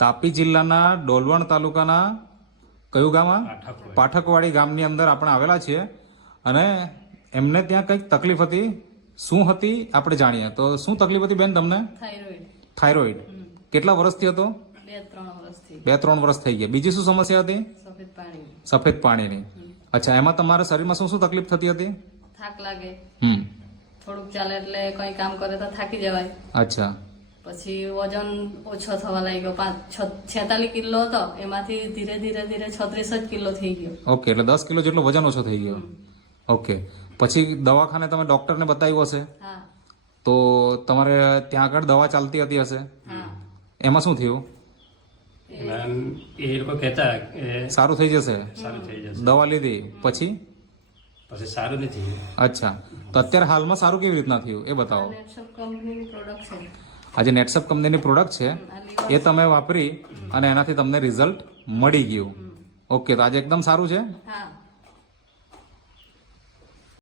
તાપી જિલ્લાના ડોલવણ તાલુકાના કયું ગામ? પાઠકવાડી ગામની અંદર આપણે આવેલા છીએ અને એમને ત્યાં કંઈક તકલીફ હતી. શું હતી આપણે જાણીએ. તો શું તકલીફ હતી બેન તમને? થાઇરોઇડ. કેટલા વર્ષથી હતો? 2-3 વર્ષ થઈ ગયા. બીજી શું સમસ્યા હતી? સફેદ પાણીની. અચ્છા, એમાં તમારા શરીરમાં શું શું તકલીફ થતી હતી? થાક લાગે, થોડુંક ચાલે એટલે કઈ કામ કરે તો થાકી જવાય. અચ્છા. પછી વજન ઓછો થવા લાગ્યો. 46 કિલો હતો, એમાંથી ધીરે ધીરે 36 જ કિલો થઈ ગયો. ઓકે, એટલે 10 કિલો જેટલો વજન ઓછો થઈ ગયો. ઓકે, પછી દવાખાને તમે ડોક્ટરને બતાવ્યું હશે? હા. તો તમારે ત્યાં આગળ દવા ચાલતી હતી હશે? હા. એમાં શું થયું? એ લોકો કહેતા સારું થઈ જશે. સારું થઈ જશે. દવા લીધી પછી સારું નથી. અચ્છા, તો અત્યારે હાલમાં સારું કેવી રીતના થયું એ બતાવો. નેટસપ કંપનીની પ્રોડક્ટ છે. આજે નેટસપ કંપનીની પ્રોડક્ટ છે એ તમે વાપરી અને એનાથી તમને રિઝલ્ટ મળી ગયું. ઓકે, તો આજે એકદમ સારું છે. હા.